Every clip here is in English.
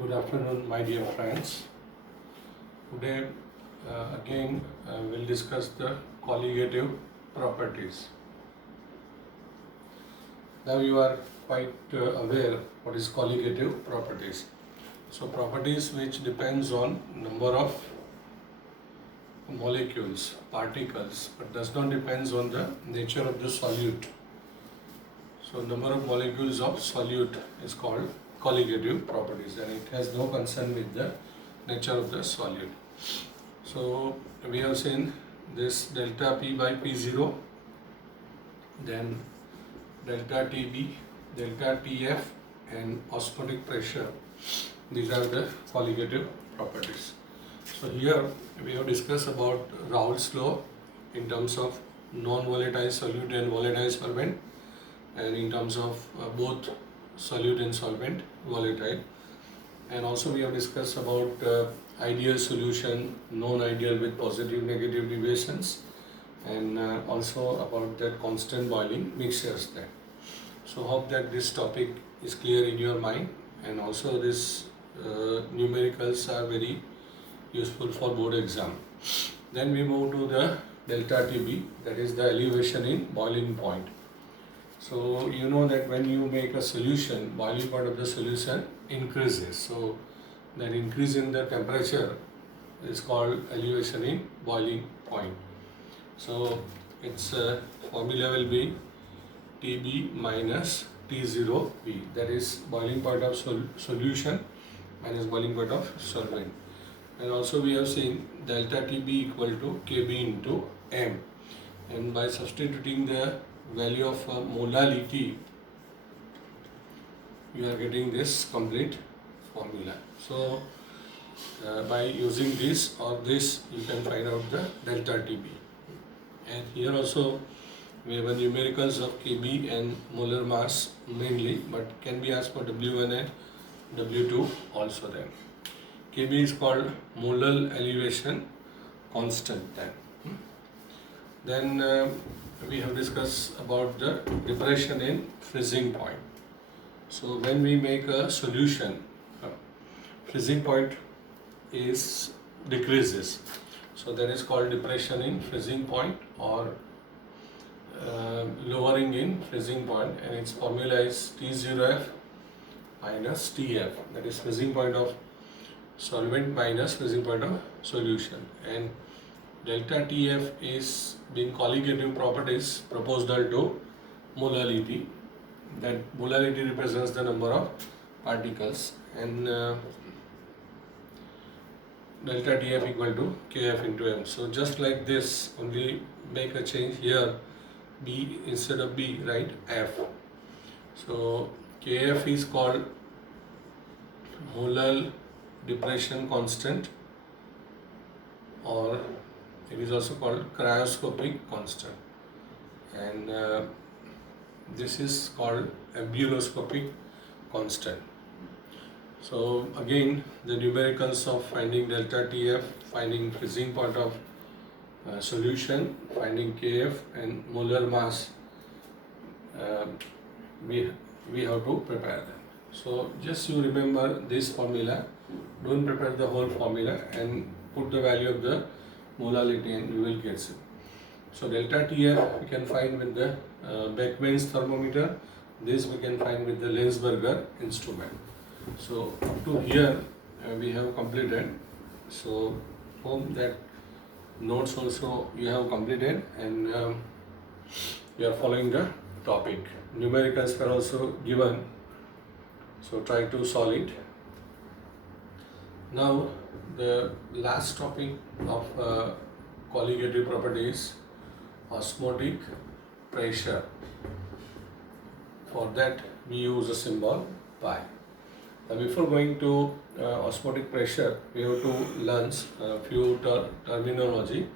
Good afternoon, my dear friends. Today, again, we'll discuss the colligative properties. Now, you are quite aware what is colligative properties. So, properties which depends on number of molecules, particles, but does not depends on the nature of the solute. So, number of molecules of solute is called colligative properties, and it has no concern with the nature of the solute. So we have seen this delta P by P0, then delta TB, delta TF, and osmotic pressure. These are the colligative properties. So here we have discussed about Raoult's law in terms of non-volatile solute and volatile solvent, and in terms of both solute and solvent volatile. And also we have discussed about ideal solution, non-ideal with positive negative deviations, and also about that constant boiling mixtures there. So hope that this topic is clear in your mind, and also this numericals are very useful for board exam. Then we move to the delta TB, that is the elevation in boiling point. So you know that when you make a solution, boiling point of the solution increases. So that increase in the temperature is called elevation in boiling point. So its formula will be TB minus T0B, that is boiling point of solution minus boiling point of solvent. And also we have seen delta TB equal to Kb into M, and by substituting the value of molality, you are getting this complete formula. So by using this or this, you can find out the delta TB. And here also we have a numericals of Kb and molar mass mainly, but can be asked for W1 and W2 also then. Kb is called molar elevation constant then. Then we have discussed about the depression in freezing point. So when we make a solution, freezing point is decreases. So that is called depression in freezing point, or lowering in freezing point, and its formula is T0F minus TF, that is freezing point of solvent minus freezing point of solution. And delta TF is being colligative properties proportional to molality. That molality represents the number of particles, and delta TF equal to Kf into M. So just like this, only make a change here, B instead of B, right, F. So Kf is called molar depression constant, or it is also called cryoscopic constant, and this is called ebullioscopic constant. So again, the numericals of finding delta TF, finding freezing point of solution, finding Kf and molar mass, we have to prepare them. So just you remember this formula, don't prepare the whole formula, and put the value of the molality and you will get it. So delta TF we can find with the Beckmann's thermometer. This we can find with the Lenzberger instrument. So up to here we have completed. So hope that notes also you have completed, and you are following the topic. Numericals are also given, so try to solve it. Now the last topic of colligative properties, osmotic pressure. For that we use a symbol pi. Now before going to osmotic pressure, we have to learn a few terminology.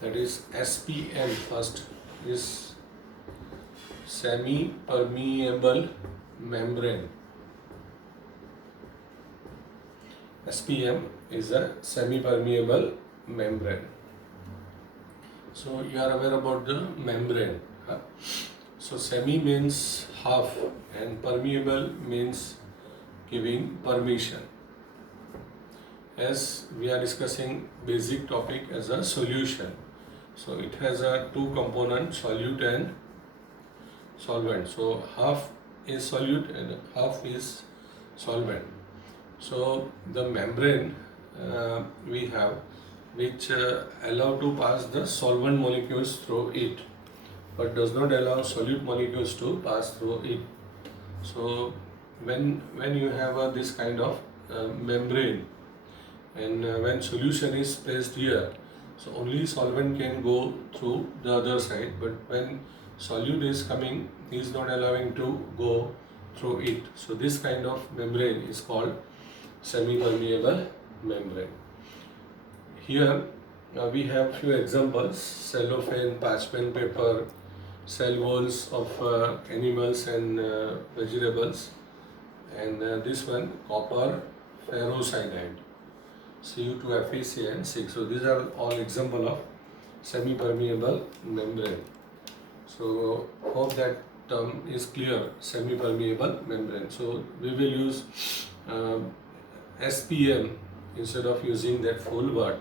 That is SPM first, is semi-permeable membrane. SPM is a semi-permeable membrane. So you are aware about the membrane. So semi means half and permeable means giving permission. as we are discussing basic topic as a solution. So it has a two component, solute and solvent. So half is solute and half is solvent. So the membrane we have which allow to pass the solvent molecules through it, but does not allow solute molecules to pass through it. So when you have this kind of membrane, and when solution is placed here, so only solvent can go through the other side, but when solute is coming, he is not allowing to go through it. So this kind of membrane is called semi-permeable membrane. Here we have few examples: cellophane, parchment paper, cell walls of animals and vegetables, and this one copper ferrocyanide, Cu2FeCN6. So these are all example of semi-permeable membrane. So hope that term is clear, semi-permeable membrane. So we will use SPM instead of using that full word.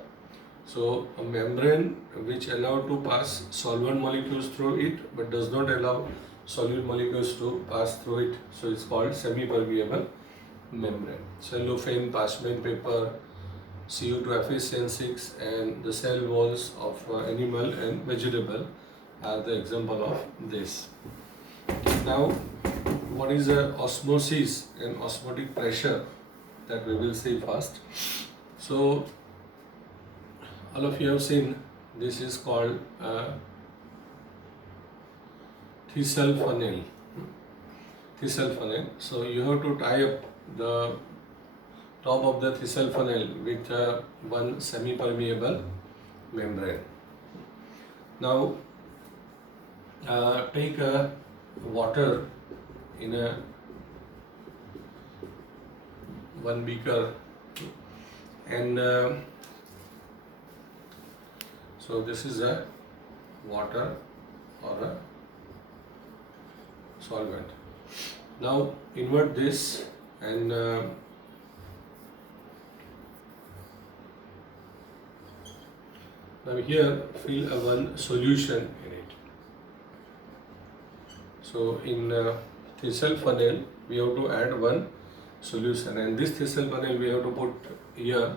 So a membrane which allow to pass solvent molecules through it but does not allow solute molecules to pass through it. So it's called semi-permeable membrane. Cellophane, parchment paper, Cu2FeCN6 and the cell walls of animal and vegetable are the example of this. Now what is the osmosis and osmotic pressure, that we will see first. So all of you have seen this is called Thissell funnel. Thissell funnel. So you have to tie up the top of the Thissell funnel with one semi-permeable membrane. Now take water in one beaker, and so this is a water or a solvent. Now invert this and now here fill one solution in it. So in Thissell funnel we have to add one solution, and this Thissell funnel we have to put here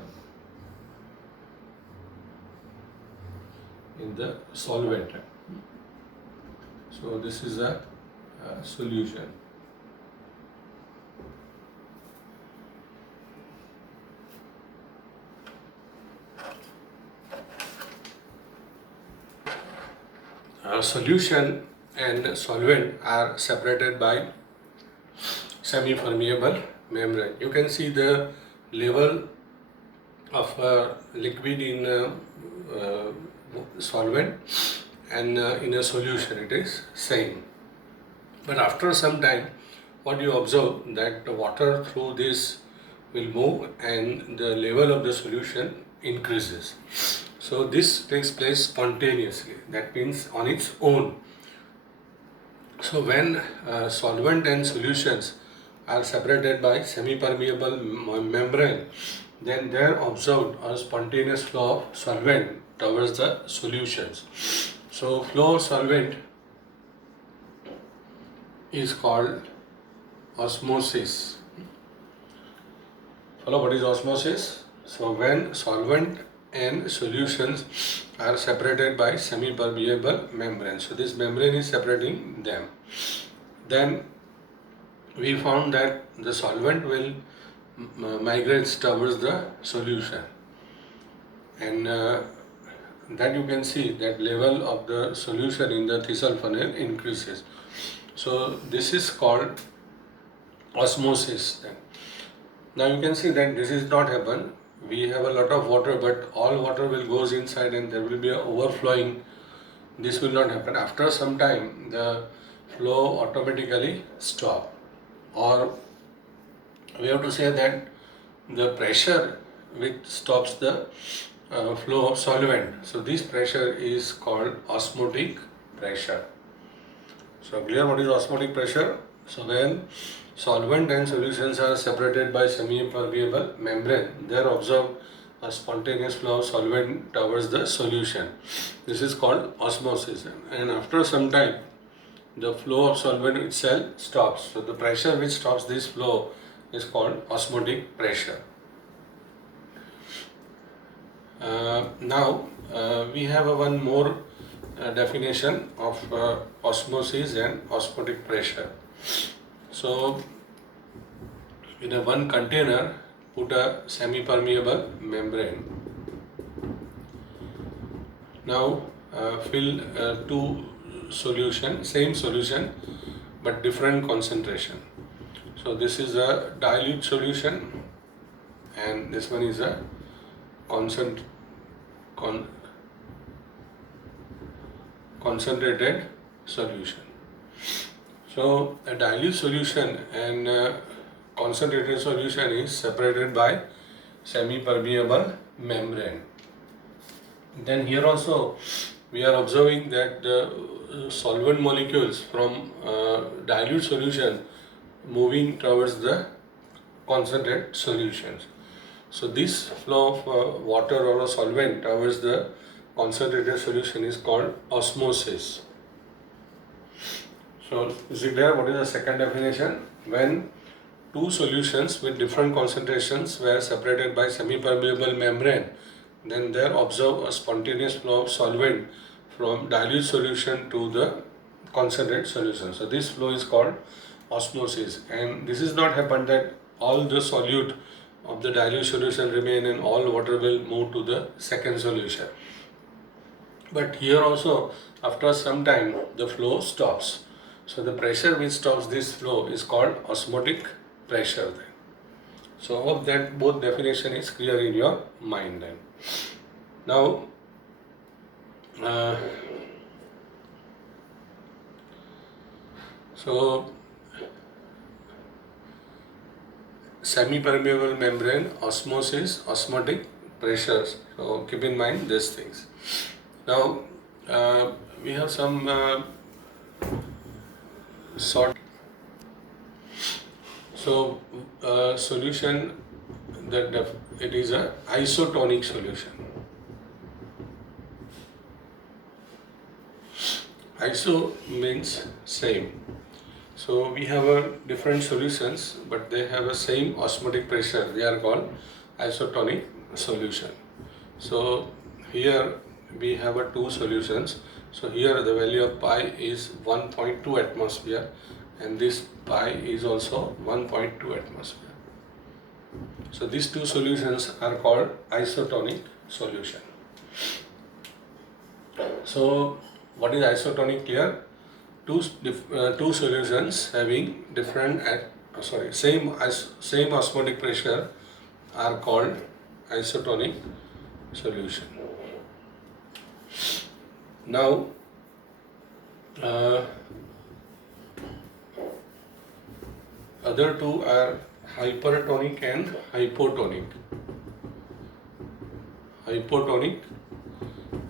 in the solvent. So this is a solution. Solution and solvent are separated by semi-permeable membrane. You can see the level of liquid in solvent and in a solution it is same. But after some time, what you observe that the water through this will move and the level of the solution increases. So this takes place spontaneously, that means on its own. So when solvent and solutions are separated by semi-permeable membrane, then there observed a spontaneous flow of solvent towards the solutions. So flow of solvent is called osmosis. Follow what is osmosis? So when solvent and solutions are separated by semi-permeable membrane, so this membrane is separating them, then we found that the solvent will migrate towards the solution, and that you can see that level of the solution in the Thissell funnel increases. So this is called osmosis. Then now you can see that this is not happen. We have a lot of water, but all water will goes inside and there will be a overflowing. This will not happen. After some time the flow automatically stop, or we have to say that the pressure which stops the flow of solvent, so this pressure is called osmotic pressure. So clear what is osmotic pressure? So when solvent and solutions are separated by semi-impermeable membrane, there observed a spontaneous flow of solvent towards the solution. This is called osmosis, and after some time the flow of solvent itself stops. So the pressure which stops this flow is called osmotic pressure. Now we have one more definition of osmosis and osmotic pressure. So in a one container, put a semi-permeable membrane. Now fill two solution, same solution but different concentration. So this is a dilute solution and this one is a concentrated solution. So a dilute solution and concentrated solution is separated by semi-permeable membrane. Then here also we are observing that the solvent molecules from dilute solution moving towards the concentrated solutions. So this flow of water or a solvent towards the concentrated solution is called osmosis. So is it clear what is the second definition? When two solutions with different concentrations were separated by semi-permeable membrane, then there observe a spontaneous flow of solvent from dilute solution to the concentrated solution. So this flow is called osmosis, and this is not happen that all the solute of the dilute solution remain and all water will move to the second solution. But here also after some time the flow stops. So the pressure which stops this flow is called osmotic pressure then. So I hope that both definition is clear in your mind then. Now so semi-permeable membrane, osmosis, osmotic pressures. So keep in mind these things. Now we have some sort. So solution that it is a isotonic solution. Iso means same. So we have a different solutions, but they have a same osmotic pressure. They are called isotonic solution. So here we have a two solutions. So here the value of pi is 1.2 atmosphere, and this pi is also 1.2 atmosphere. So these two solutions are called isotonic solution. So what is isotonic here? Two solutions having different same osmotic pressure are called isotonic solution. Now other two are hypertonic and hypotonic. Hypotonic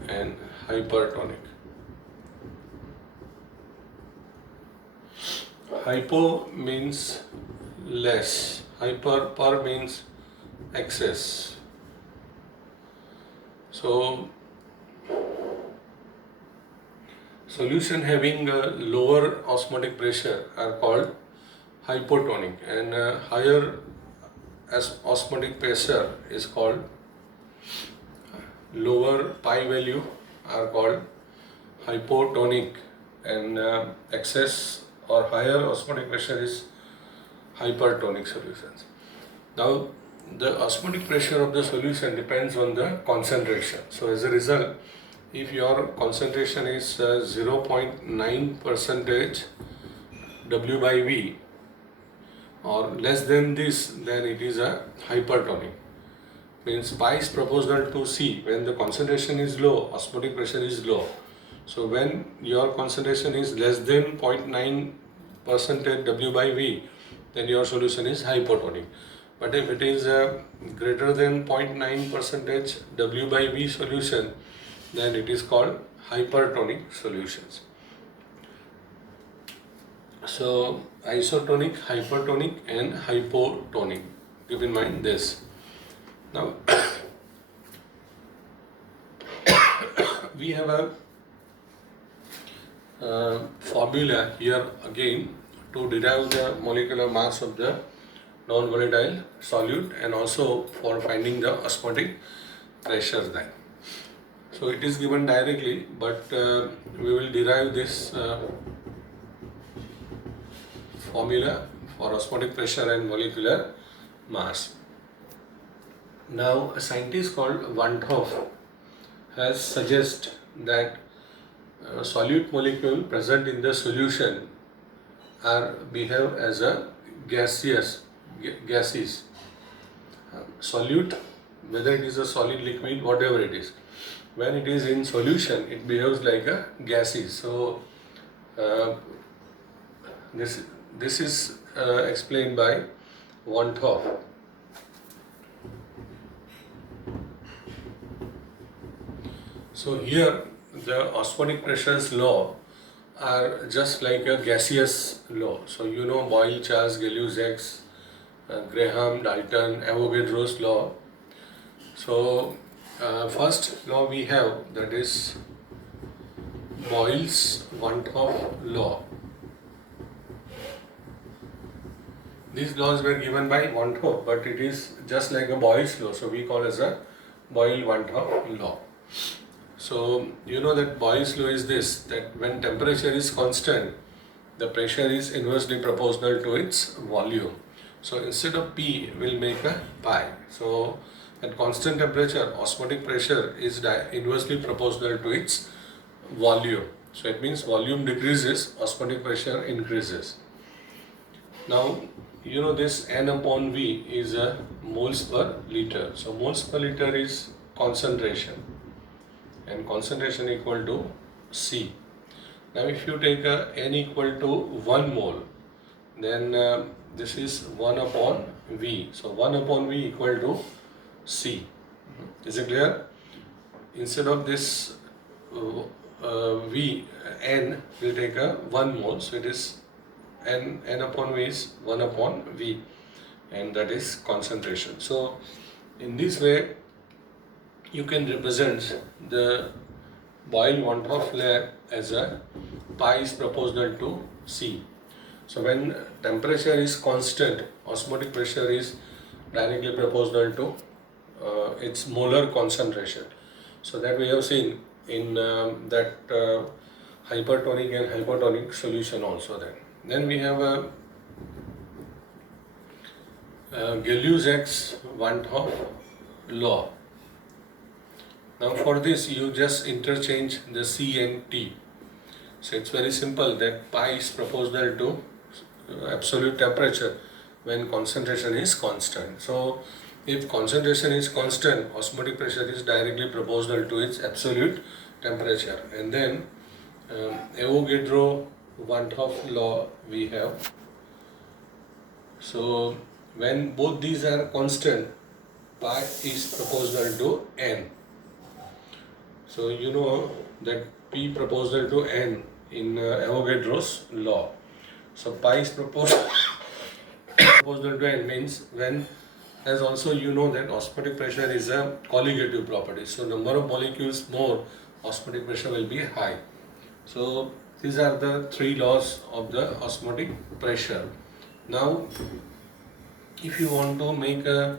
and hypertonic. Hypo means less, per means excess. So solution having a lower osmotic pressure are called hypotonic, and higher as osmotic pressure is called lower pi value are called hypotonic, and excess or higher osmotic pressure is hypertonic solutions. Now the osmotic pressure of the solution depends on the concentration. So as a result, if your concentration is 0.9% W by V or less than this, then it is a hypertonic. Means pi is proportional to C. When the concentration is low, osmotic pressure is low. So when your concentration is less than 0.9% W by V, then your solution is hypotonic. But if it is greater than 0.9% W by V solution, then it is called hypertonic solutions. So isotonic, hypertonic and hypotonic. Keep in mind this. Now we have a formula here again to derive the molecular mass of the non-volatile solute and also for finding the osmotic pressure then. So it is given directly, but we will derive this formula for osmotic pressure and molecular mass. Now a scientist called Van 't Hoff has suggested that solute molecule present in the solution are behave as a gaseous gases. Solute, whether it is a solid, liquid, whatever it is, when it is in solution, it behaves like a gases. So this is explained by Van 't Hoff. So here the osmotic pressures law are just like a gaseous law. So you know Boyle, Charles, Gay-Lussac, Graham, Dalton, Avogadro's law. So first law we have, that is Boyle's Van 't Hoff law. These laws were given by Van 't Hoff, but it is just like a Boyle's law, so we call as a Boyle-Van 't Hoff law. So you know that Boyle's law is this, that when temperature is constant, the pressure is inversely proportional to its volume. So instead of P, we'll make a pi. So at constant temperature, osmotic pressure is inversely proportional to its volume. So it means volume decreases, osmotic pressure increases. Now you know this N upon V is a moles per liter. So moles per liter is concentration, and concentration equal to C. Now if you take a N equal to 1 mole, then this is 1 upon V. So 1 upon V equal to C. Is it clear? Instead of this V, N, we'll take a 1 mole. So it is N upon V is 1 upon V, and that is concentration. So in this way you can represent the Boyle-Van 't Hoff law as a pi is proportional to C. So when temperature is constant, osmotic pressure is directly proportional to its molar concentration. So that we have seen in that hypertonic and hypotonic solution also. Then we have a Gay-Lussac's Van 't Hoff law. Now for this you just interchange the C and T. So it's very simple, that pi is proportional to absolute temperature when concentration is constant. So if concentration is constant, osmotic pressure is directly proportional to its absolute temperature. And then Avogadro Van 't Hoff law we have. So when both these are constant, pi is proportional to N. So you know that P proportional to N in Avogadro's law. So pi is proportional to N means when, as also you know that osmotic pressure is a colligative property. So number of molecules more, osmotic pressure will be high. So these are the three laws of the osmotic pressure. Now if you want to make a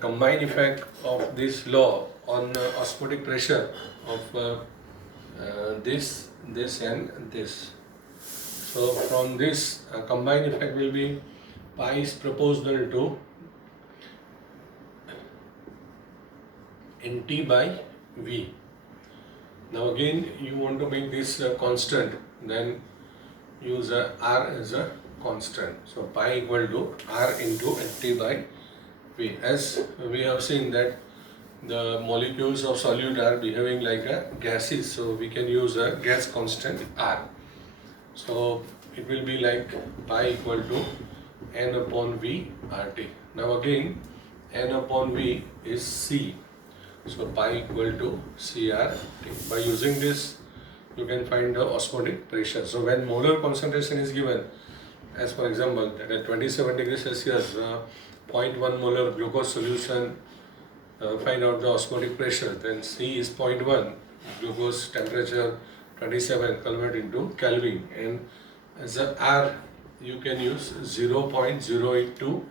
combined effect of this law on osmotic pressure of this and this. So from this combined effect will be pi is proportional to Nt by V. Now again you want to make this constant, then use R as a constant. So pi equal to R into Nt by V. As we have seen that the molecules of solute are behaving like a gases, so we can use a gas constant R. So it will be like pi equal to N upon V RT. Now again N upon V is C, so pi equal to CRT. By using this you can find the osmotic pressure. So when molar concentration is given, as for example, that at 27 degrees Celsius, 0.1 molar glucose solution, find out the osmotic pressure, then C is 0.1, glucose temperature 27 convert into Kelvin, and as a R you can use 0.082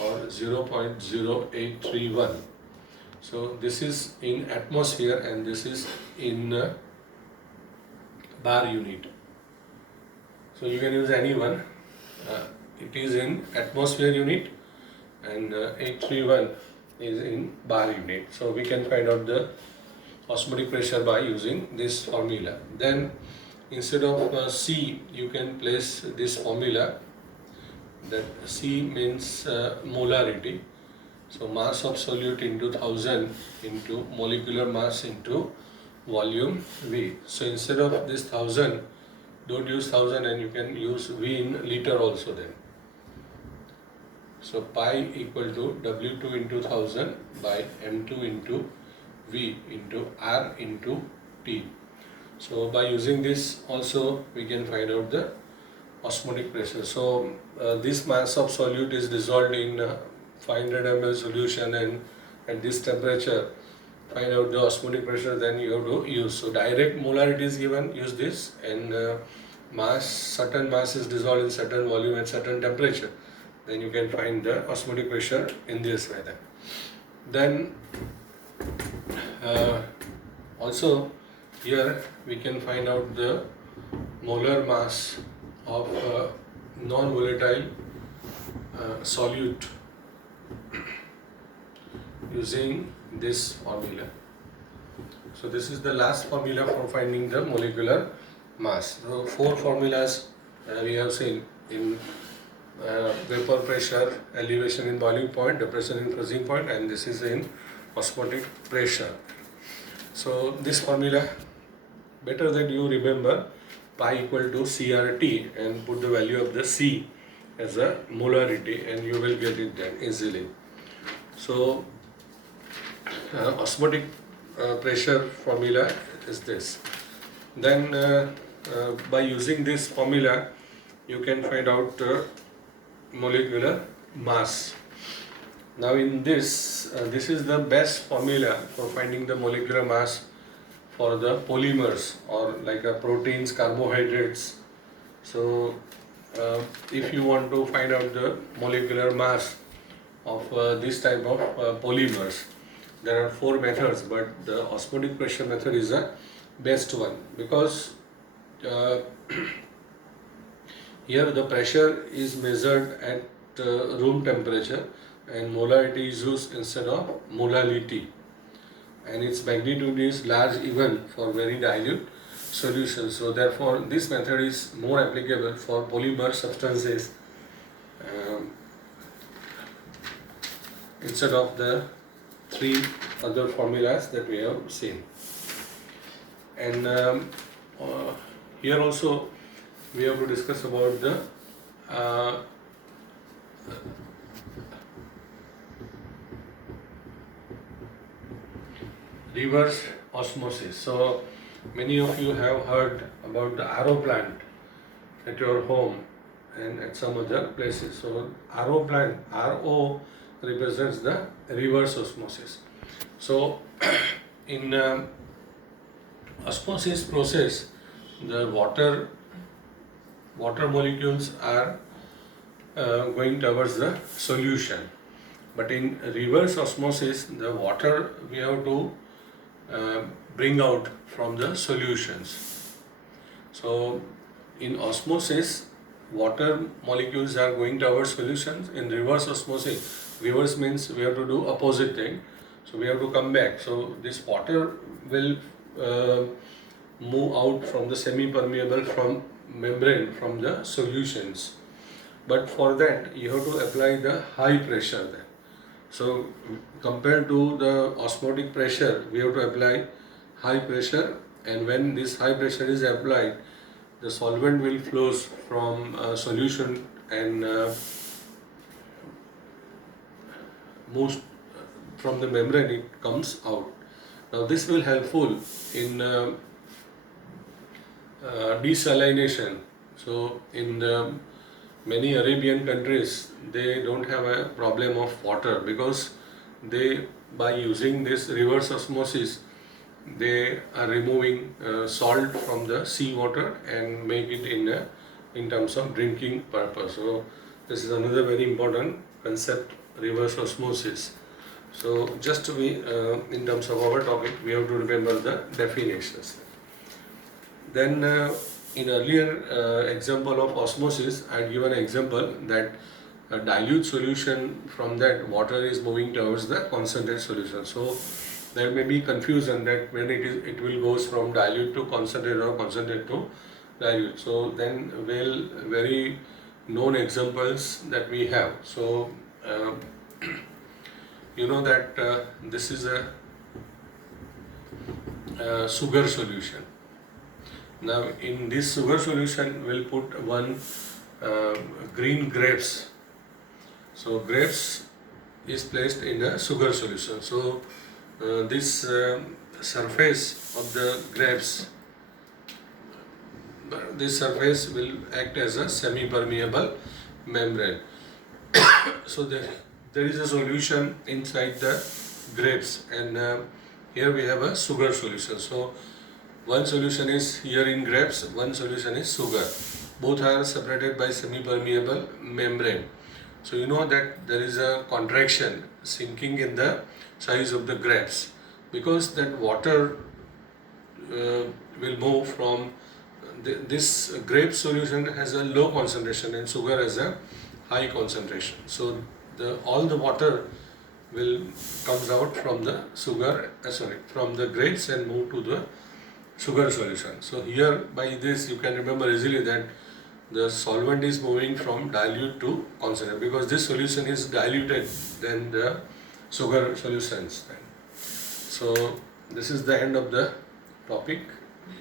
or 0.0831. So this is in atmosphere and this is in bar unit. So you can use any one. It is in atmosphere unit and 831 is in bar unit. So we can find out the osmotic pressure by using this formula. Then instead of C, you can place this formula, that C means molarity. So mass of solute into 1000 into molecular mass into volume V. So instead of this 1000, don't use 1000 and you can use V in liter also then. So pi equal to W2 into 1000 by M2 into V into R into T. So by using this also we can find out the osmotic pressure. So this mass of solute is dissolved in 500 ml solution, and at this temperature find out the osmotic pressure, then you have to use. So direct molarity is given, use this, and mass, certain mass is dissolved in certain volume at certain temperature, then you can find the osmotic pressure in this way. Then also here we can find out the molar mass of non-volatile solute using this formula. So this is the last formula for finding the molecular mass. So 4 formulas we have seen in vapor pressure, elevation in boiling point, depression in freezing point, and this is in osmotic pressure. So this formula, better that you remember pi equal to CRT and put the value of the C as a molarity, and you will get it then easily. So osmotic pressure formula is this. Then by using this formula you can find out molecular mass. Now in this is the best formula for finding the molecular mass for the polymers or like proteins, carbohydrates. So if you want to find out the molecular mass of this type of polymers, there are 4 methods, but the osmotic pressure method is the best one, because here the pressure is measured at room temperature and molarity is used instead of molality, and its magnitude is large even for very dilute solutions. So therefore this method is more applicable for polymer substances instead of the 3 other formulas that we have seen. And here also we have to discuss about the reverse osmosis. So many of you have heard about the RO plant at your home and at some other places. So RO plant, RO represents the reverse osmosis. So in osmosis process, the water molecules are going towards the solution, but in reverse osmosis the water we have to bring out from the solutions. So in osmosis water molecules are going towards solutions. In reverse osmosis, reverse means we have to do opposite thing, so we have to come back. So this water will move out from the semi-permeable from membrane from the solutions, but for that you have to apply the high pressure there. So compared to the osmotic pressure, we have to apply high pressure, and when this high pressure is applied, the solvent will flows from solution and moves from the membrane, it comes out. Now this will helpful in desalination. So in the many Arabian countries, they don't have a problem of water because they, by using this reverse osmosis, they are removing salt from the sea water and make it in terms of drinking purpose. So this is another very important concept, reverse osmosis. So just to be in terms of our topic, we have to remember the definitions. Then in earlier example of osmosis, I had given an example that a dilute solution, from that water is moving towards the concentrate solution. So there may be confusion that when it will goes from dilute to concentrate or concentrate to dilute. So then very known examples that we have. So you know that this is a sugar solution. Now in this sugar solution we'll put one green grapes. So grapes is placed in a sugar solution. So this surface of the grapes, this surface will act as a semi-permeable membrane. So there is a solution inside the grapes, and here we have a sugar solution. So one solution is here in grapes, one solution is sugar. Both are separated by semi-permeable membrane. So you know that there is a contraction, sinking in the size of the grapes, because that water will move from this grape solution has a low concentration and sugar has a high concentration. So all the water will comes out from the sugar, from the grapes and move to the sugar solution. So here by this you can remember easily that the solvent is moving from dilute to concentrate, because this solution is diluted than the sugar solutions. So this is the end of the topic,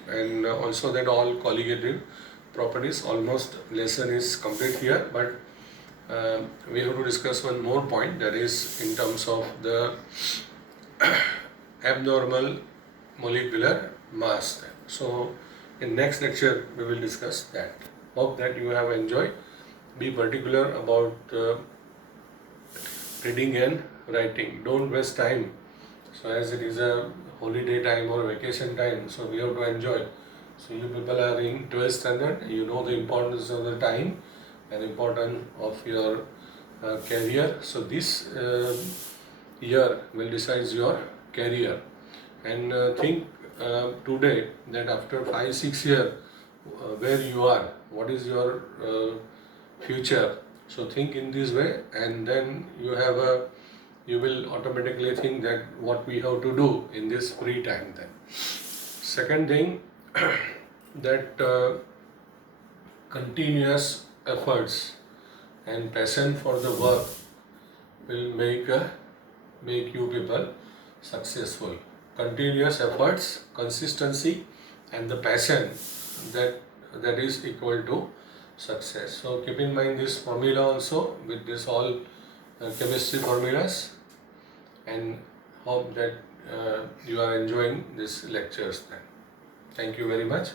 and also that all colligative properties, almost lesson is complete here, but we have to discuss one more point, that is in terms of the abnormal molecular mass. So in next lecture we will discuss that. Hope that you have enjoyed. Be particular about reading and writing. Don't waste time. So as it is a holiday time or vacation time, so we have to enjoy. So you people are in 12th standard, you know the importance of the time and importance of your career. So this year will decide your career, and think today that after 5-6 years where you are, what is your future. So think in this way, and then you will automatically think that what we have to do in this free time. Then second thing, that continuous efforts and passion for the work will make you people successful. Continuous efforts, consistency, and the passion, that is equal to success. So keep in mind this formula also, with this all chemistry formulas, and hope that you are enjoying these lectures then. Thank you very much.